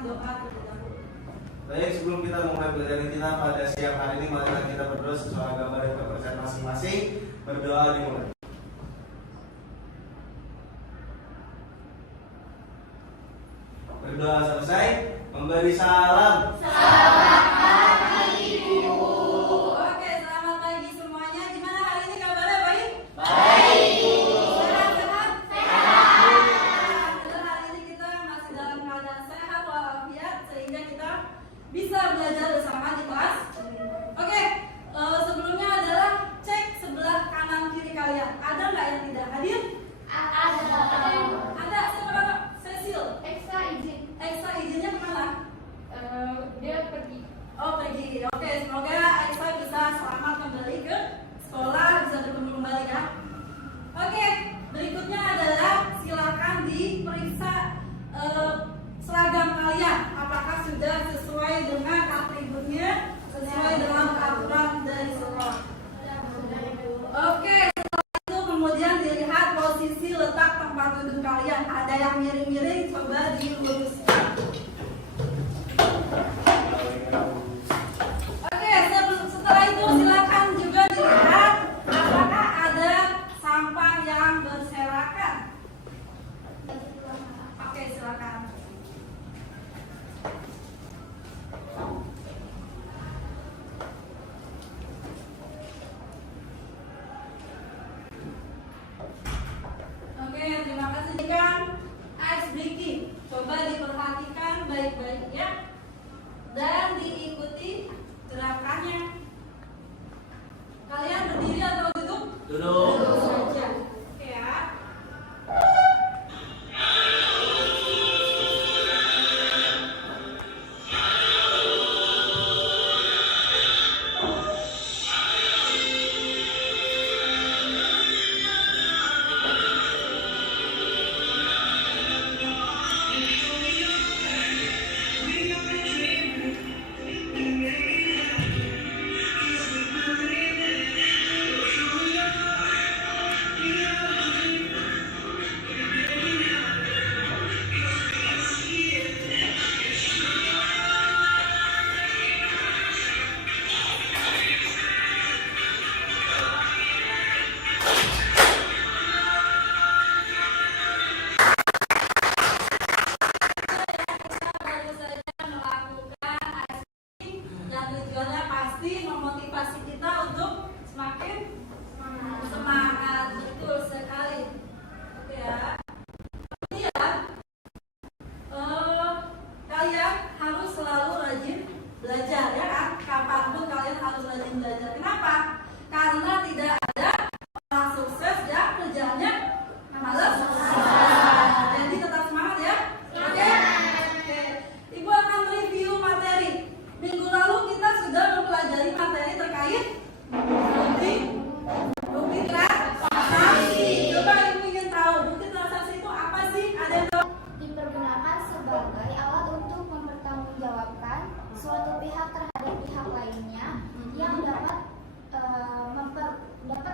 doa terlebih dahulu. Baik, sebelum kita memulai pelajaran kita pada siang hari ini, marilah kita berdoa sesuai agama dan kepercayaan masing-masing. Berdoa dimulai. Berdoa selesai, memberi salam. Selamat pagi Ibu. Oke, selamat pagi semuanya. Gimana hari ini kabarnya, baik? Baik. Sehat-sehat? Sehat. Dan hari ini kita masih dalam keadaan sehat walafiat sehingga kita bisa belajar bersama di kelas. Oke, sebelumnya adalah cek sebelah kanan kiri kalian. Ada nggak yang tidak hadir? Ada. Ada. Siapa? Cecil. Ekstra Izinnya kemana? dia pergi. Oh, pergi. Oke, semoga Aisyah bisa selamat kembali ke sekolah, bisa bertemu kembali ya. Oke, berikutnya adalah silakan diperiksa seragam kalian. Apakah sudah sesuai dengan atributnya, sesuai dengan aturan dari sekolah. Oke, setelah itu kemudian dilihat posisi letak tempat duduk kalian. Ada yang miring-miring, coba diluruskan. Oke, setelah itu silakan juga dilihat apakah ada sampah yang berserakan. Oke, silakan. Oke, terima kasih. Kan ice breaking. Coba diperhatikan baik-baik ya. Dan diikuti gerakannya. Kalian berdiri atau duduk? Duduk. Duduk saja. Oke ya. Baru saja melakukan ice breaking dan tujuannya pasti memotivasi kita untuk semakin semangat. Betul sekali. Oke ya. Kemudian kalian harus selalu rajin belajar ya kan? Kapanpun kalian harus rajin belajar. Kenapa? Karena tidak ada orang sukses yang kerjanya malas. Jadi tetap semangat ya. Oke. Oke. Ibu akan review materi. Minggu lalu kita sudah mempelajari materi terkait bukti transaksi. Coba ibu ingin tahu bukti transaksi itu apa sih? Ada yang tahu? Dipergunakan sebagai alat untuk mempertanggungjawabkan suatu pihak terhadap pihak lainnya yang dapat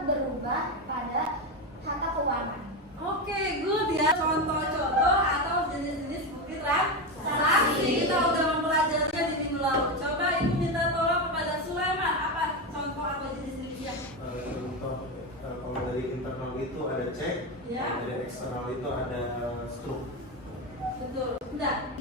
berubah pada harta keuangan. Oke, good ya. Contoh-contoh atau jenis-jenis bukti transaksi. Kita udah mempelajarinya di minggu lalu. Coba ibu minta tolong kepada Sulaiman. Apa contoh atau jenis-jenisnya? Contoh, kalau dari internal itu ada cek, Ya. dari eksternal itu ada struk. Betul. Enggak.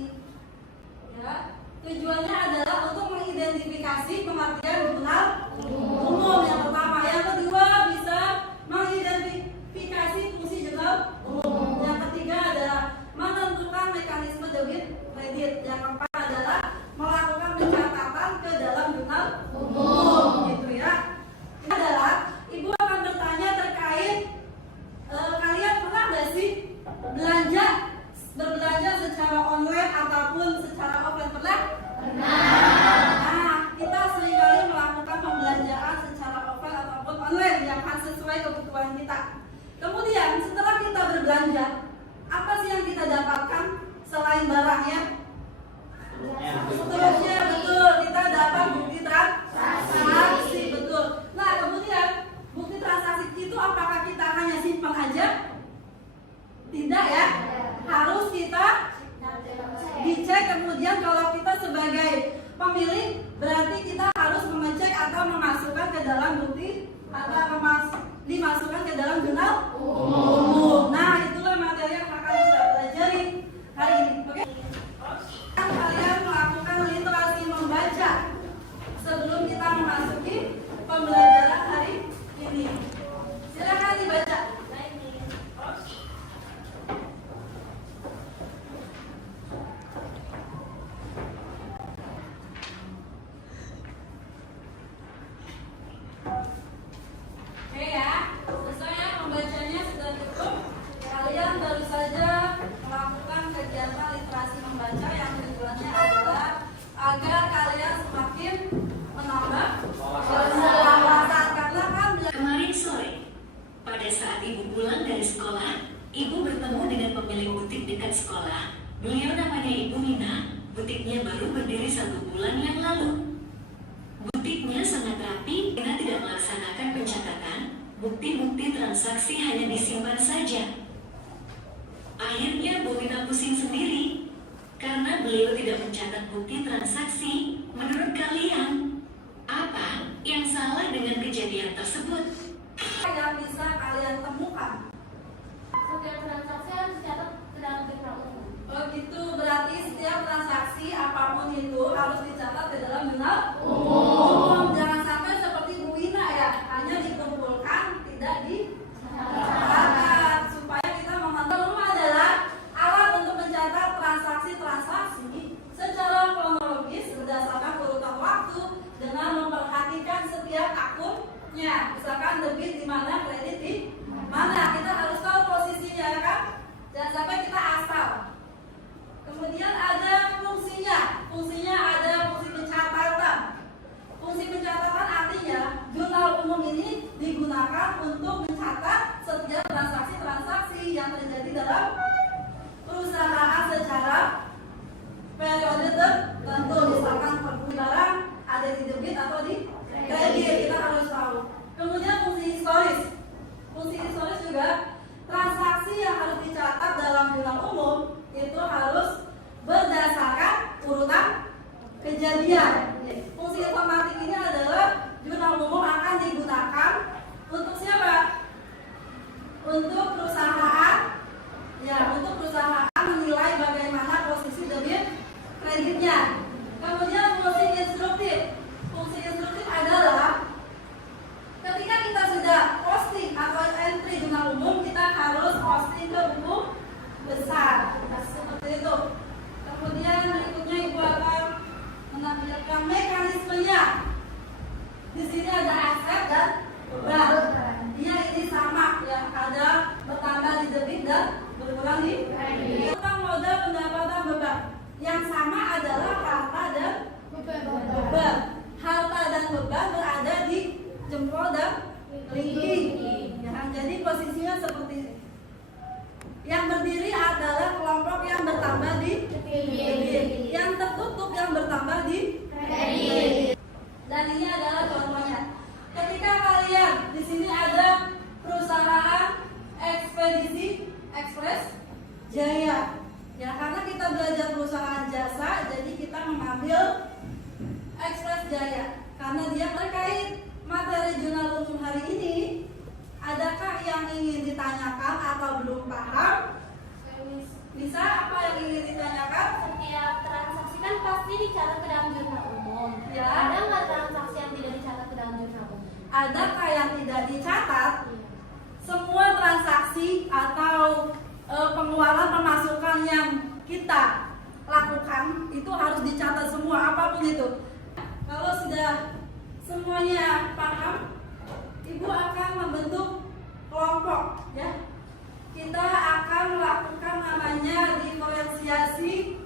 Ya. Tujuannya adalah untuk mengidentifikasi pengertian jurnal umum yang pertama. Yang kedua bisa mengidentifikasi fungsi jurnal umum. Yang ketiga adalah menentukan mekanisme debit kredit. Yang keempat adalah melakukan pencatatan ke dalam jurnal umum. Gitu ya. Ini adalah ibu akan bertanya terkait kalian pernah nggak sih berbelanja secara online ataupun secara offline? Pernah? Nah, kita seringkali melakukan pembelanjaan secara offline ataupun online yang sesuai kebutuhan kita. Kemudian setelah kita berbelanja, apa sih yang kita dapatkan selain barangnya? mengecek. Kemudian kalau kita sebagai pemilik berarti kita harus mengecek atau memasukkan ke dalam bukti atau dimasukkan ke dalam jurnal umum. Nah, itulah materi yang akan kita pelajari hari ini. Oke? Kalian melakukan literasi membaca sebelum kita memasuki pembelajaran hari ini. Silakan dibaca. Oke ya, selesai ya membacanya, sudah cukup. Kalian baru saja melakukan kegiatan literasi membaca yang tujuannya adalah agar kalian semakin menambah wawasan. Karena kan Kemarin sore, pada saat ibu pulang dari sekolah, ibu bertemu dengan pemilik butik dekat sekolah. Beliau namanya Ibu Nina. Butiknya baru berdiri 1 bulan yang lalu. Butiknya sangat rapi. Nina tidak melaksanakan pencatatan. Bukti-bukti transaksi hanya disimpan saja. Akhirnya Bu Nina pusing sendiri karena beliau tidak mencatat bukti transaksi. Menurut kalian, apa yang salah dengan kejadian tersebut? yang bisa kalian temukan. Setiap transaksi harus dicatat ke dalam jurnal umum. Oh gitu, berarti setiap transaksi apapun itu harus dicatat ke dalam jurnal umum. Jangan sampai seperti Bu Wina ya, hanya dikumpulkan, tidak dicatat. Supaya kita memantau rumah adalah alat untuk mencatat transaksi-transaksi secara kronologis berdasarkan urutan waktu dengan memperhatikan setiap akunnya. Misalkan debit di mana, kredit di mana, kita harus tahu posisinya ya kan. Jangan sampai kita asal. Kemudian ada fungsinya. Fungsinya ada fungsi pencatatan. Fungsi pencatatan artinya jurnal umum ini digunakan untuk mencatat setiap transaksi-transaksi yang terjadi dalam perusahaan secara periode tertentu. Misalkan perpuluhan barang ada di debit atau di kredit, kita harus tahu. Kemudian fungsi historis. Fungsi historis juga transaksi yang harus dicatat dalam jurnal umum itu harus berdasarkan urutan kejadian. Fungsi informatif ini adalah jurnal umum akan digunakan untuk siapa? Untuk perusahaan, ya, untuk perusahaan menilai bagaimana posisi debit kreditnya. Kemudian fungsi instruktif. Fungsi instruktif adalah ketika kita sudah posting atau entry jurnal umum, kita harus posting ke buku besar. Seperti itu. Kemudian berikutnya Ibu akan menampilkan mekanismenya. Di sini ada aset dan beban. Dia ini sama ya, ada bertambah di debit dan berkurang di kredit. Tentang modal pendapatan beban. Yang sama adalah harta dan beban. Harta dan beban berada di jempol dan kelingking. Ya, jadi posisinya seperti ini. Yang berdiri adalah kelompok yang bertambah di debit. Yang tertutup yang bertambah di kredit. Dan ini adalah contohnya. Ketika kalian di sini ada perusahaan ekspedisi Ekspres Jaya. Ya, karena kita belajar perusahaan jasa, jadi kita mengambil Ekspres Jaya karena dia terkait materi jurnal umum hari ini. Adakah yang ingin ditanyakan atau belum paham? Bisa, apa yang ingin ditanyakan? Setiap transaksi kan pasti dicatat ke dalam jurnal umum. Ya. Ada nggak transaksi yang tidak dicatat ke dalam jurnal umum? Adakah yang tidak dicatat? Semua transaksi atau pengeluaran pemasukan yang kita lakukan itu harus dicatat semua, apapun itu. Kalau sudah semuanya paham, Ibu akan membentuk kelompok ya. Kita akan melakukan namanya diferensiasi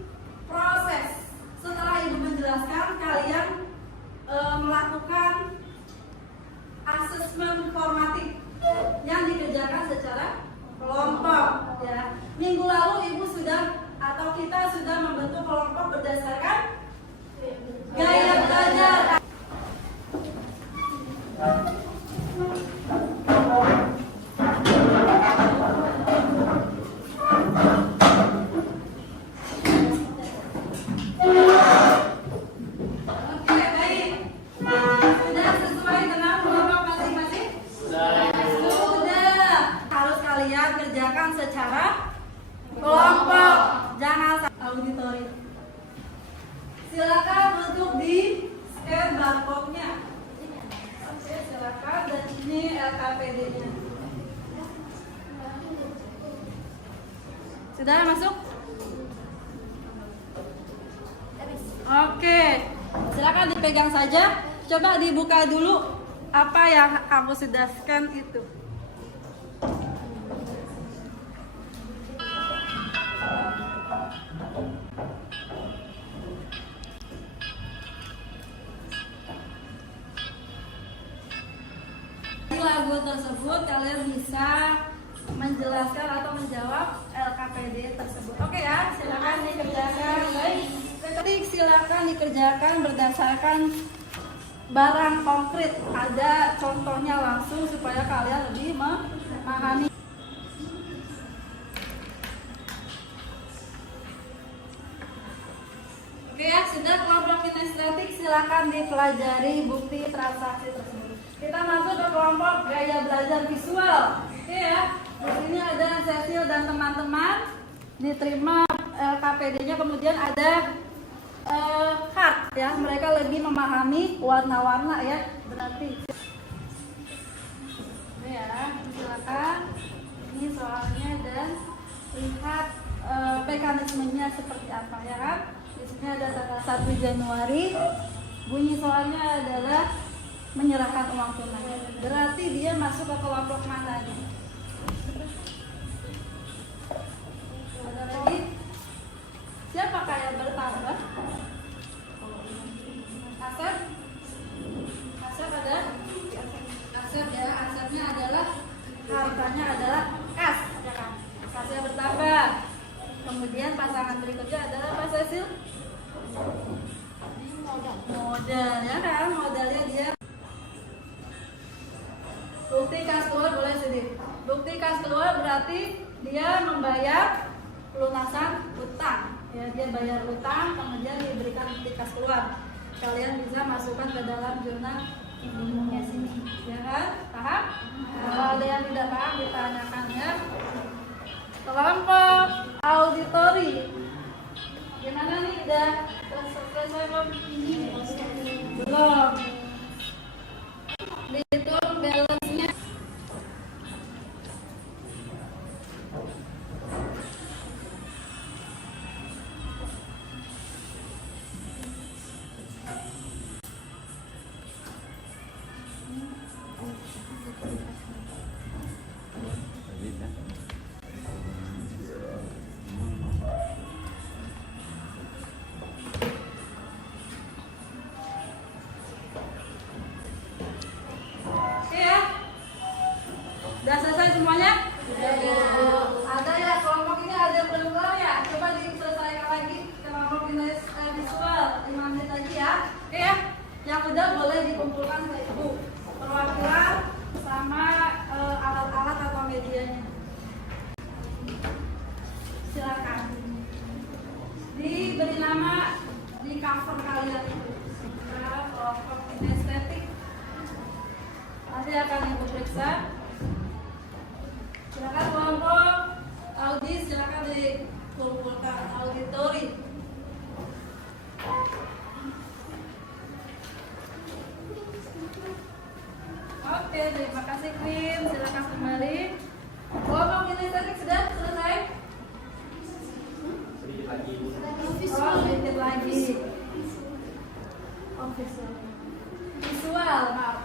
proses. Setelah Ibu menjelaskan, kalian melakukan asesmen formatif yang dikerjakan secara kelompok ya. Minggu lalu Ibu sudah atau kita sudah membentuk kelompok berdasarkan gaya belajar. Silakan untuk di scan barcode-nya. Oke, silakan, dan ini LKPD-nya. Sudah masuk? Oke, silakan dipegang saja. Coba dibuka dulu apa yang aku sudah scan itu. Di lagu tersebut kalian bisa menjelaskan atau menjawab LKPD tersebut. Oke ya, silakan dikerjakan. Baik, ketik silakan dikerjakan berdasarkan barang konkret. Ada contohnya langsung supaya kalian lebih memahami. Oke ya, sudah kelompok kinestetik silakan dipelajari bukti transaksi tersebut. Kita masuk ke kelompok gaya belajar visual. Oke ya, di sini ada Cecil dan teman-teman diterima KPD-nya, kemudian ada card ya, mereka lebih memahami warna-warna ya, berarti. Ini ya, silakan. Ini soalnya dan lihat mekanismenya seperti apa ya kan. Di sini ada tanggal 1 Januari. Bunyi soalnya adalah menyerahkan uang tunai. Berarti dia masuk ke kelompok mana nih? Ada lagi? Siapa kayak bertambah? Asep? Asep ada? Asep ya, asepnya adalah hartanya adalah kas, ya kan? Kasnya bertambah. Kemudian pasangan berikutnya adalah Pak Cecil? Modal ya kan, modalnya dia. Bukti kas keluar boleh sedih. Bukti kas keluar berarti dia membayar pelunasan utang. Ya, dia bayar utang, kemudian diberikan bukti kas keluar. Kalian bisa masukkan ke dalam jurnal ilmunya sini, ya kan? Paham? Kalau ada yang tidak paham ditanyakan ya. Kelompok auditori. Gimana nih, udah selesai belum ini? Belum. Dihitung balance-nya. Udah selesai semuanya? Ada ya, kelompok ini ada yang belum kelar ya? Coba diselesaikan lagi kelompok visual 5 menit lagi ya. Oke ya, yang udah boleh dikumpulkan ke ibu perwakilan sama alat-alat atau medianya. Silakan diberi nama di cover kalian itu. Kelompok kinestetik nanti akan ibu periksa. Silakan kelompok audit, silakan dikumpulkan auditori. Oke, terima kasih Queen. Silakan kembali. Kelompok kinestetik sudah selesai? Sedikit lagi. Oh, sedikit lagi. Oh, visual. Visual, maaf.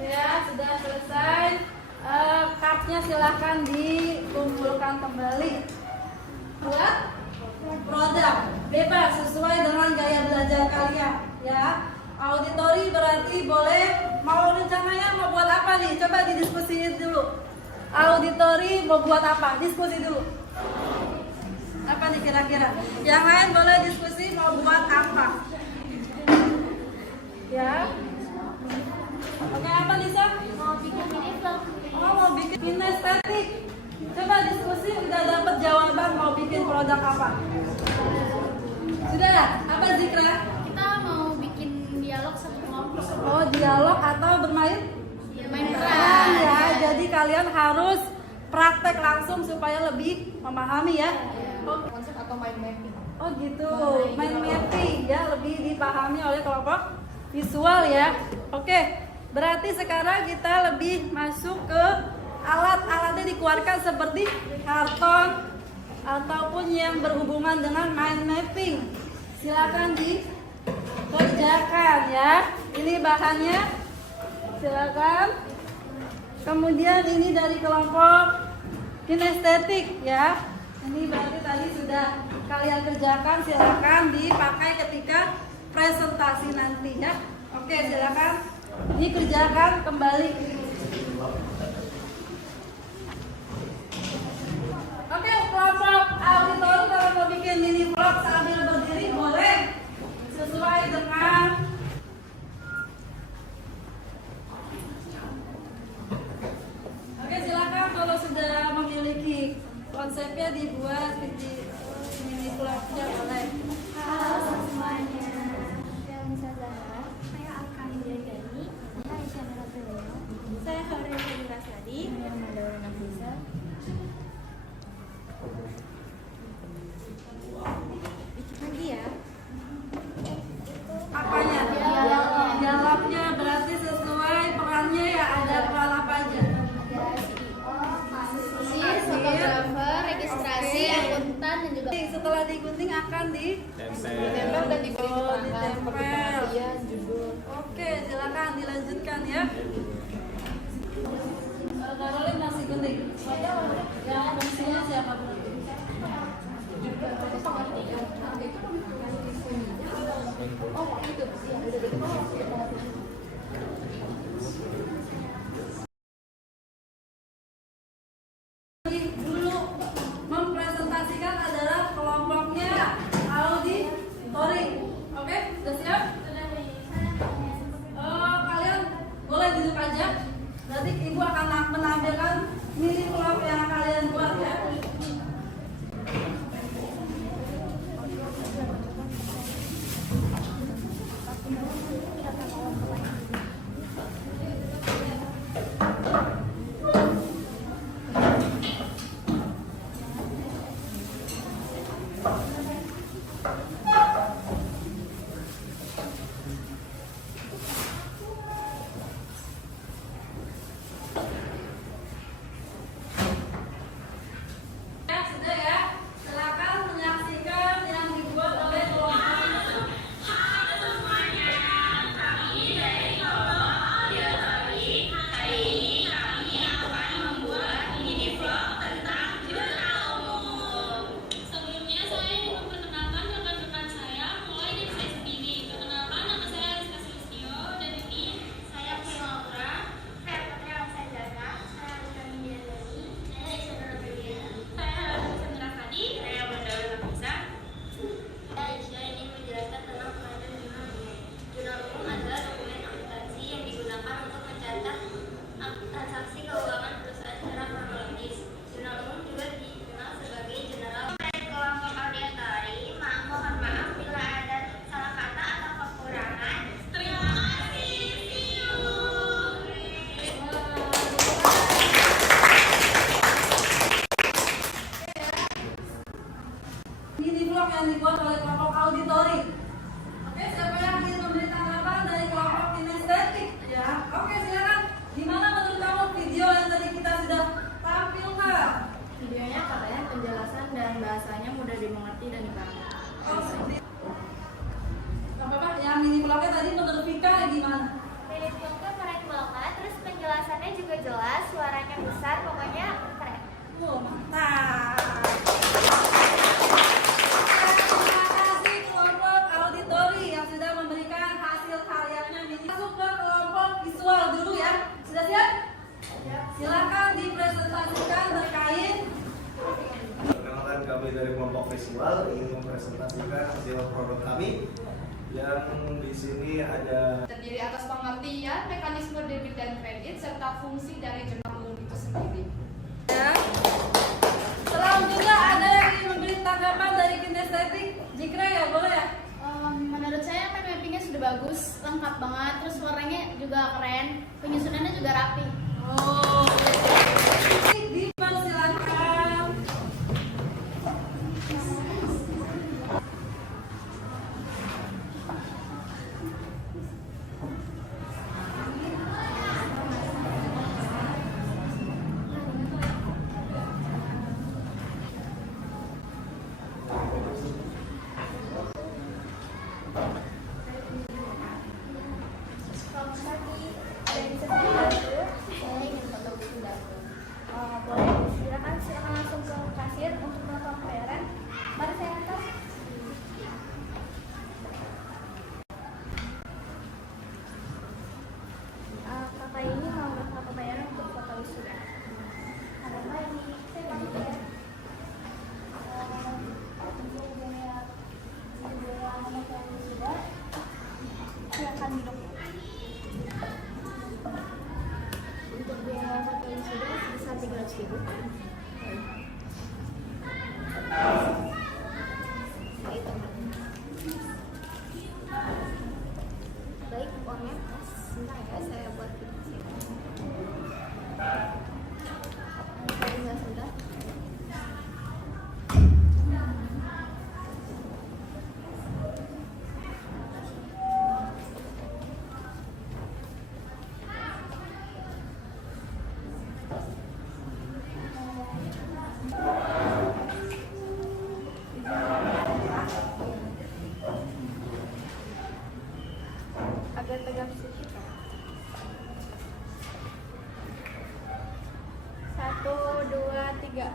Ya, sudah selesai. Cardnya silahkan dikumpulkan kembali. Buat produk bebas sesuai dengan gaya belajar kalian. Ya, auditori berarti boleh. Mau rencananya mau buat apa nih? Coba didiskusiin dulu. Auditori mau buat apa? Diskusi dulu. Apa nih kira-kira? Yang lain boleh diskusi mau buat apa? Ya. Oke, apa Lisa? Mau bikin mini vlog. Oh, mau bikin kinestetik. Coba diskusi, udah dapat jawaban mau bikin produk apa? Sudah? Apa Zikra? Kita mau bikin dialog satu kelompok. Oh, dialog atau bermain? Main Peran ya. Jadi kalian harus praktek langsung supaya lebih memahami ya. Konsep atau mind mapping. Oh gitu, mind mapping ya, lebih dipahami oleh kelompok visual ya. Oke, berarti sekarang kita lebih masuk ke alat-alatnya dikeluarkan seperti karton ataupun yang berhubungan dengan mind mapping. Silakan dikerjakan ya. Ini bahannya, silakan. Kemudian ini dari kelompok kinestetik ya. Ini berarti tadi sudah kalian kerjakan, silakan dipakai ketika presentasi nanti ya. Oke, silakan dikerjakan kembali. Oke, kelompok auditor kalau mau bikin mini vlog sambil berdiri boleh sesuai dengan Oke, silakan kalau sudah memiliki konsepnya dibuat mini vlognya boleh. Halo semuanya, saya Nisa Zahra. Saya akan menjadi saya Aisyah Nurapelio. Saya Hore Rasadi. Saya Mandala Nafisa. Lagi ya. Apanya? Dialognya berarti sesuai perannya ya, ada peran apa aja? Fotografer, registrasi, akuntan, dan juga Setelah digunting akan Ditempel dan diberi keterangan pekerjaan, judul. Oke, silakan dilanjutkan ya. Karolin masih gunting. Yang fungsinya siapa? Oh itu sih udah Dulu mempresentasikan adalah kelompoknya auditori. Oke, sudah siap? Kalian boleh duduk aja. Nanti ibu akan menampilkan mini vlog yang kalian buat ya. Ya, sudah ya. Silakan menyaksikan yang dibuat oleh kelompok. Sebelumnya saya ingin memperkenalkan rekan-rekan saya, mulai dari saya sendiri. Perkenalkan, nama saya Rizka Sulistyo, dan ini saya Pia Laura. Saya Putri Alsa Jaka. Saya Alisa Mindiadani. Saya Isyana Rabelia. Saya Alisa Mirafadi. Saya Mandala Nafisa. Saya Aisyah ingin menjelaskan tentang pengajuan jurnal umum. Jurnal umum adalah dokumen akuntansi yang digunakan untuk mencatat transaksi keuangan perusahaan secara kronologis. Jurnal umum juga dikenal sebagai general. Kelompok auditori, mohon maaf bila ada salah kata atau kekurangan. Terima kasih. See you. Mini vlog yang dibuat oleh kelompok auditori. Oke, siapa yang ingin memberi tanggapan dari kelompok kinestetik? Ya, oke silakan. Gimana menurut kamu video yang tadi kita sudah tampilkan? Videonya keren, penjelasan dan bahasanya mudah dimengerti dan dipahami. Oh, seperti Gak apa-apa, yang mini vlognya tadi menurut Vika gimana? Vlognya keren banget, terus penjelasannya juga jelas, suaranya besar, pokoknya keren. Mantap. Terima kasih kelompok auditori yang sudah memberikan hasil karyanya mini. Masuk ke kelompok visual dulu ya. Sudah siap? Silakan dipresentasikan terkait. Perkenalkan, kami dari kelompok visual ingin mempresentasikan hasil produk kami yang di sini ada Terdiri atas pengertian, mekanisme debit dan kredit, serta fungsi dari jurnal umum itu sendiri. Ya. Selanjutnya ada yang ingin memberi tanggapan dari kinestetik. Jikra ya, boleh ya? Menurut saya mind mappingnya sudah bagus, lengkap banget, terus warnanya juga keren, penyusunannya juga rapi. Oh. Dipersilakan. Baik, uangnya pas. Sebentar ya, saya buat sebentar. Agak tegap sedikit. 1, 2, 3.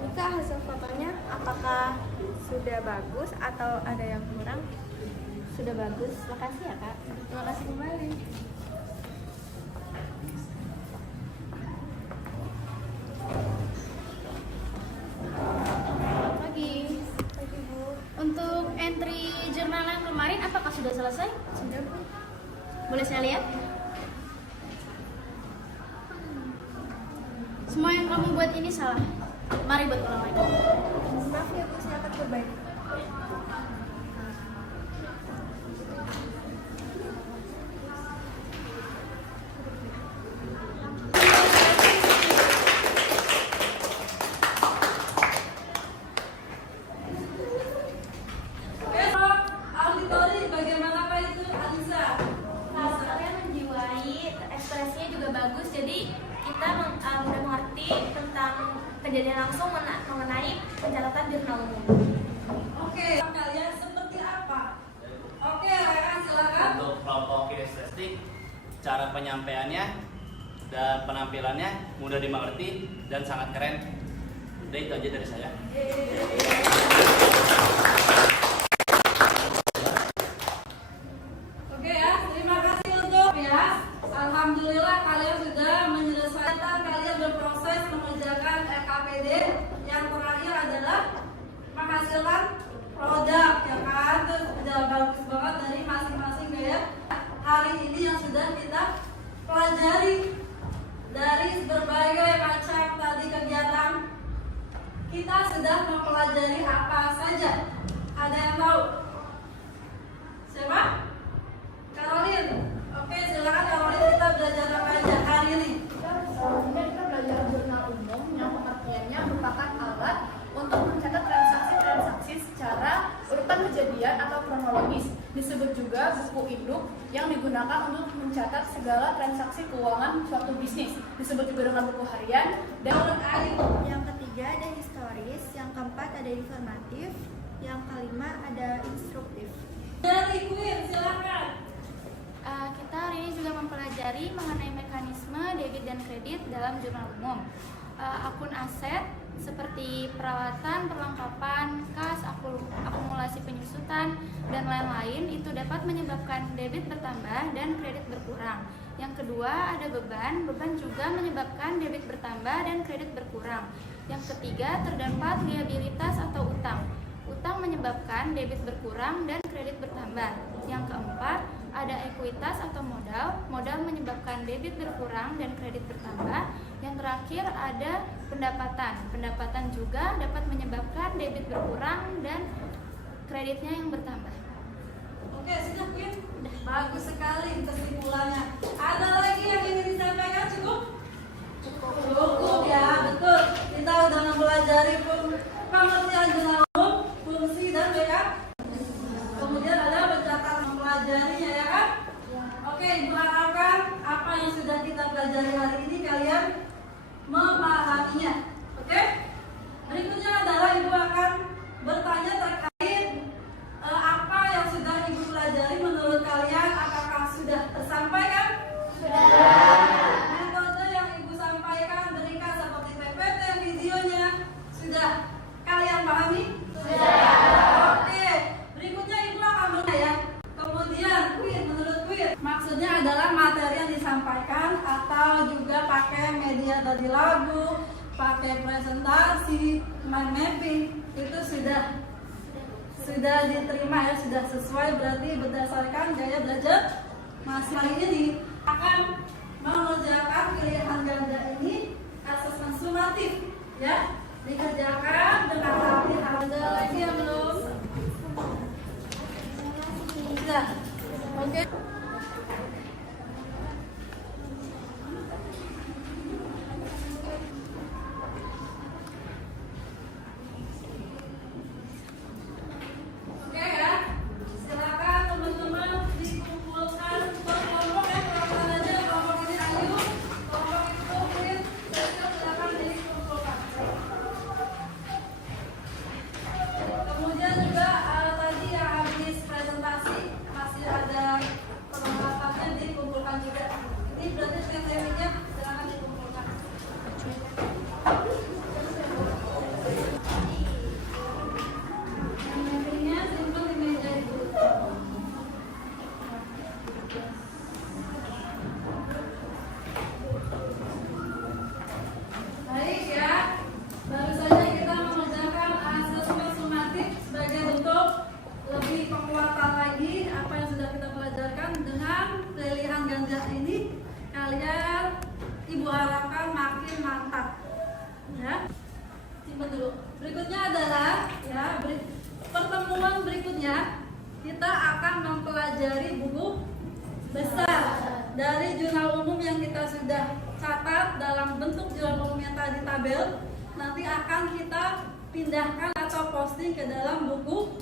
Ini Kak hasil fotonya, apakah sudah bagus atau ada yang kurang? Sudah bagus, makasih ya Kak. Terima kasih kembali. Pagi. Pagi Bu. Untuk entry jurnal yang kemarin apakah sudah selesai? Sudah Bu. Boleh saya lihat? Semua yang kamu buat ini salah. Mari buat ulang lagi. Maaf ya Bu, saya akan perbaiki. Oke, auditori bagaimana Pak itu Alisa? Saya menjiwai, ekspresinya juga bagus, jadi kita mudah mengerti tentang kejadian langsung mengenai pencatatan jurnal umum. Oke, kalian seperti apa? Oke, Rekan silakan. Untuk kelompok kinestetik, cara penyampaiannya dan penampilannya mudah dimengerti dan sangat keren. Udah itu aja dari saya. Oke ya, terima kasih untuk ya. Alhamdulillah kalian sudah menyelesaikan, kalian berproses mengerjakan LKPD. Yang terakhir adalah menghasilkan produk ya kan. Terus udah bagus banget dari masing-masing ya. Hari ini yang sudah kita pelajari dari berbagai macam tadi kegiatan, kita sudah mempelajari apa saja. Ada yang tahu? Siapa? Caroline. Oke, silakan Caroline, kita belajar apa aja hari ini? Selanjutnya kita belajar jurnal umum yang pengertiannya merupakan alat untuk mencatat transaksi-transaksi secara urutan kejadian atau kronologis. Disebut juga buku induk yang digunakan untuk mencatat segala transaksi keuangan suatu bisnis. Disebut juga dengan buku harian dan Yang ketiga ada historis, yang keempat ada informatif, yang kelima ada instruktif. Dari Queen, silakan. Kita hari ini juga mempelajari mengenai mekanisme debit dan kredit dalam jurnal umum. Akun aset seperti peralatan, perlengkapan, kas, akumulasi penyusutan, dan lain-lain itu dapat menyebabkan debit bertambah dan kredit berkurang. Yang kedua ada beban juga menyebabkan debit bertambah dan kredit berkurang. Yang ketiga terdapat liabilitas atau utang. Utang menyebabkan debit berkurang dan kredit bertambah. Yang keempat ada ekuitas atau modal. Modal menyebabkan debit berkurang dan kredit bertambah. Yang terakhir ada pendapatan. Pendapatan juga dapat menyebabkan debit berkurang dan kreditnya yang bertambah. Oke, sudah Queen. Bagus sekali kesimpulannya. Ada lagi yang ingin disampaikan? Cukup? Cukup ya, betul. Kita udah mempelajari pengertian jurnal umum, fungsi dan backup. Kemudian ada pencatatan mempelajarinya ya kan? Oke, Ibu harapkan apa yang sudah kita pelajari hari ini kalian memahaminya. Oke? Berikutnya adalah Ibu akan bertanya terkait apa yang sudah Ibu pelajari menurut kalian, apakah sudah tersampaikan? Sudah. Metode yang Ibu sampaikan berikan seperti PPT, videonya sudah kalian pahami? Sudah. Oke, berikutnya Ibu akan bertanya. Kemudian Queen, menurut Queen, maksudnya adalah materi yang disampaikan atau juga pakai media dari lagu, pakai presentasi, mind mapping, itu sudah diterima ya, sudah sesuai, berarti berdasarkan gaya belajar masing-masing ini akan mengerjakan pilihan sumatif, ya. Dikerjakan dengan rapi. Ada lagi yang belum? Sudah. Oke. Oke ya, silakan teman-teman dikumpulkan per kelompok ya, kelompok aja, kelompok ini Ayu, kelompok itu Prit, silakan dikumpulkan. Kemudian juga tadi yang habis presentasi masih ada perlengkapannya dikumpulkan juga. Ini berarti materinya silakan dikumpulkan. Materinya simpan di meja itu. Baik ya, baru saja kita mengerjakan asesmen sumatif sebagai bentuk lebih penguatan lagi apa yang sudah kita pelajarkan. Dengan pilihan ganda ini kalian ibu harapkan makin mantap ya. Simpan dulu. Berikutnya adalah ya pertemuan berikutnya kita akan mempelajari buku besar dari jurnal umum yang kita sudah catat dalam bentuk jurnal umum yang tadi tabel. Nanti akan kita pindahkan atau posting ke dalam buku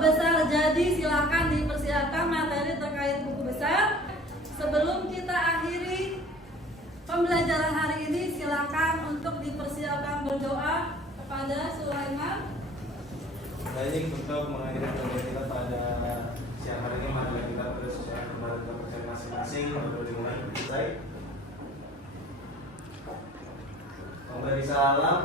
besar. Jadi silakan dipersiapkan materi terkait buku besar. Sebelum kita akhiri pembelajaran hari ini, silakan untuk dipersiapkan berdoa kepada Sulaiman. Baik, untuk mengakhiri pembelajaran kita pada siang hari ini, mari kita bersesuaian kepada kepercayaan masing-masing untuk dimulai selesai. Memberi salam